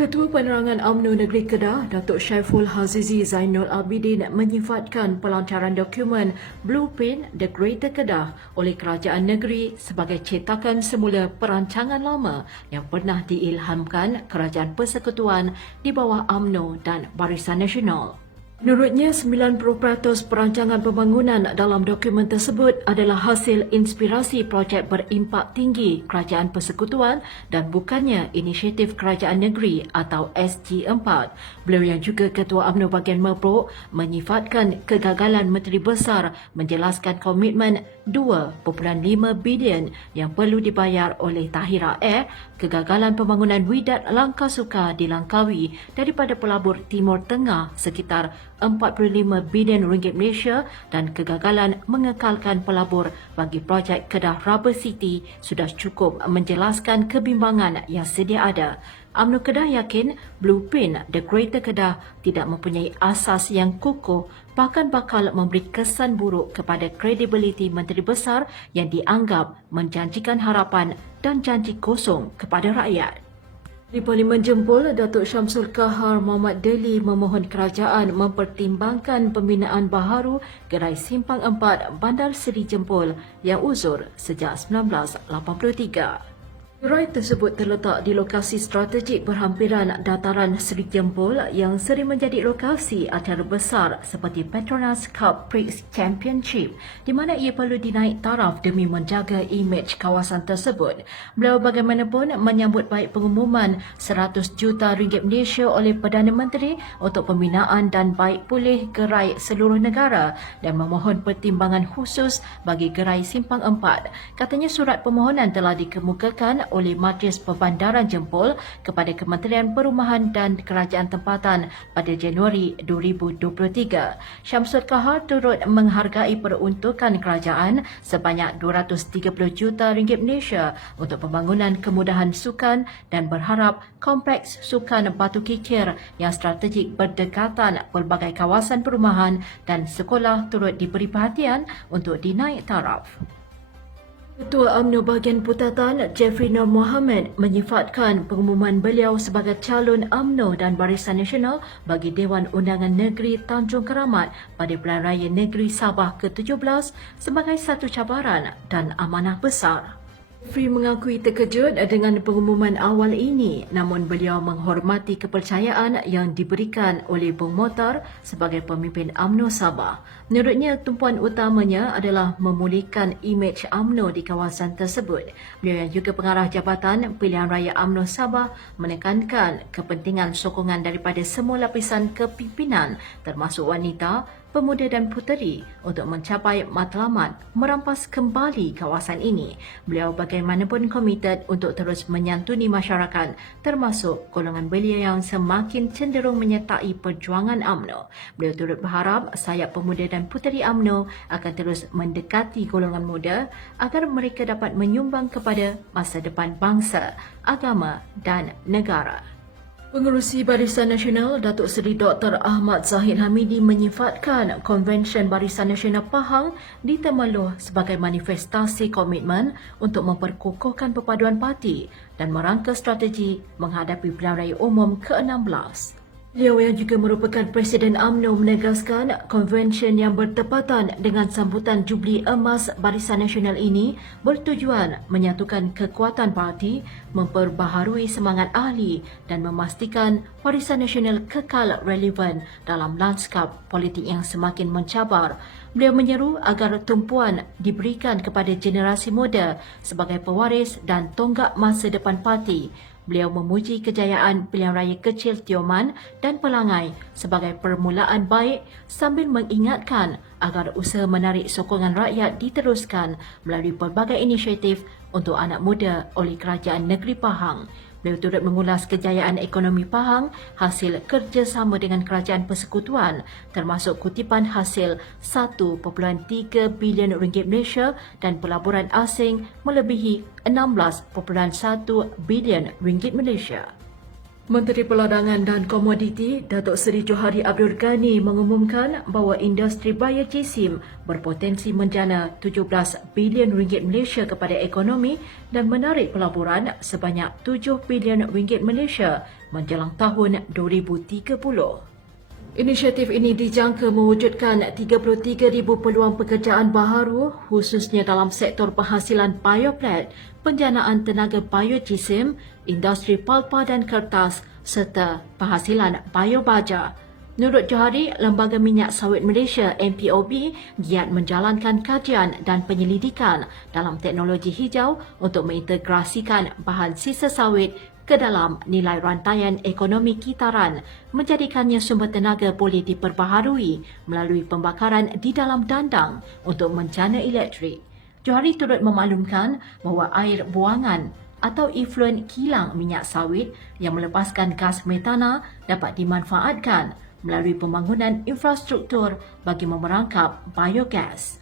Ketua Penerangan UMNO Negeri Kedah, Datuk Syaiful Hazizi Zainul Abidin menyifatkan pelancaran dokumen Blueprint The Greater Kedah oleh Kerajaan Negeri sebagai cetakan semula perancangan lama yang pernah diilhamkan Kerajaan Persekutuan di bawah UMNO dan Barisan Nasional. Menurutnya, 90% perancangan pembangunan dalam dokumen tersebut adalah hasil inspirasi projek berimpak tinggi Kerajaan Persekutuan dan bukannya inisiatif Kerajaan Negeri atau SG4. Beliau yang juga Ketua UMNO bahagian Merpuk menyifatkan kegagalan Menteri Besar menjelaskan komitmen 2.5 bilion yang perlu dibayar oleh Tahira Air, kegagalan pembangunan Widat Langkasuka di Langkawi daripada pelabur Timur Tengah sekitar 45 bilion ringgit Malaysia dan kegagalan mengekalkan pelabur bagi projek Kedah Rubber City sudah cukup menjelaskan kebimbangan yang sedia ada. UMNO Kedah yakin Blueprint The Greater Kedah tidak mempunyai asas yang kukuh, bahkan bakal memberi kesan buruk kepada kredibiliti Menteri Besar yang dianggap menjanjikan harapan dan janji kosong kepada rakyat. Di Parlimen Jempol, Datuk Syamsul Kahar Muhammad Deli memohon kerajaan mempertimbangkan pembinaan baharu gerai Simpang 4 Bandar Seri Jempol yang uzur sejak 1983. Gerai tersebut terletak di lokasi strategik berhampiran dataran Seri Jempol yang sering menjadi lokasi acara besar seperti Petronas Cup Prix Championship di mana ia perlu dinaik taraf demi menjaga imej kawasan tersebut. Beliau bagaimanapun menyambut baik pengumuman 100 juta ringgit Malaysia oleh Perdana Menteri untuk pembinaan dan baik pulih gerai seluruh negara dan memohon pertimbangan khusus bagi gerai Simpang 4. Katanya surat permohonan telah dikemukakan oleh Majlis Perbandaran Jempol kepada Kementerian Perumahan dan Kerajaan Tempatan pada Januari 2023. Syamsul Kahar turut menghargai peruntukan kerajaan sebanyak 230 juta ringgit Malaysia untuk pembangunan kemudahan sukan dan berharap kompleks sukan Batu Kikir yang strategik berdekatan pelbagai kawasan perumahan dan sekolah turut diberi perhatian untuk dinaik taraf. Ketua UMNO bahagian Putatan, Jeffrey Nur Mohammed menyifatkan pengumuman beliau sebagai calon UMNO dan Barisan Nasional bagi Dewan Undangan Negeri Tanjung Keramat pada Pilihan Raya Negeri Sabah ke-17 sebagai satu cabaran dan amanah besar. Jeffrey mengakui terkejut dengan pengumuman awal ini, namun beliau menghormati kepercayaan yang diberikan oleh Bung Mokhtar sebagai pemimpin UMNO Sabah. Menurutnya, tumpuan utamanya adalah memulihkan imej UMNO di kawasan tersebut. Beliau yang juga pengarah Jabatan Pilihan Raya UMNO Sabah menekankan kepentingan sokongan daripada semua lapisan kepimpinan termasuk wanita, pemuda dan puteri untuk mencapai matlamat merampas kembali kawasan ini. Beliau bagaimanapun komited untuk terus menyantuni masyarakat termasuk golongan belia yang semakin cenderung menyertai perjuangan UMNO. Beliau turut berharap sayap pemuda dan puteri UMNO akan terus mendekati golongan muda agar mereka dapat menyumbang kepada masa depan bangsa, agama dan negara. Pengerusi Barisan Nasional Datuk Seri Dr. Ahmad Zahid Hamidi menyifatkan Konvensyen Barisan Nasional Pahang ditemeluh sebagai manifestasi komitmen untuk memperkukuhkan perpaduan parti dan merangka strategi menghadapi Pilihan Raya Umum ke-16. Beliau yang juga merupakan Presiden UMNO menegaskan konvensyen yang bertepatan dengan sambutan Jubli Emas Barisan Nasional ini bertujuan menyatukan kekuatan parti, memperbaharui semangat ahli dan memastikan Barisan Nasional kekal relevan dalam lanskap politik yang semakin mencabar. Beliau menyeru agar tumpuan diberikan kepada generasi muda sebagai pewaris dan tonggak masa depan parti. Beliau memuji kejayaan Pilihan Raya Kecil Tioman dan Pelangai sebagai permulaan baik sambil mengingatkan agar usaha menarik sokongan rakyat diteruskan melalui pelbagai inisiatif untuk anak muda oleh Kerajaan Negeri Pahang. Beliau turut mengulas kejayaan ekonomi Pahang hasil kerjasama dengan Kerajaan Persekutuan termasuk kutipan hasil 1.3 bilion ringgit Malaysia dan pelaburan asing melebihi 16.1 bilion ringgit Malaysia. Menteri Perdagangan dan Komoditi Datuk Seri Johari Abdul Ghani mengumumkan bahawa industri biojisim berpotensi menjana 17 bilion ringgit Malaysia kepada ekonomi dan menarik pelaburan sebanyak 7 bilion ringgit Malaysia menjelang tahun 2030. Inisiatif ini dijangka mewujudkan 33,000 peluang pekerjaan baharu khususnya dalam sektor penghasilan bioplat, penjanaan tenaga biojisim, industri pulpa dan kertas serta penghasilan biobaja. Menurut Johari, Lembaga Minyak Sawit Malaysia MPOB giat menjalankan kajian dan penyelidikan dalam teknologi hijau untuk mengintegrasikan bahan sisa sawit ke dalam nilai rantaian ekonomi kitaran, menjadikannya sumber tenaga boleh diperbaharui melalui pembakaran di dalam dandang untuk menjana elektrik. Johari turut memaklumkan bahawa air buangan atau efluent kilang minyak sawit yang melepaskan gas metana dapat dimanfaatkan melalui pembangunan infrastruktur bagi memerangkap biogas.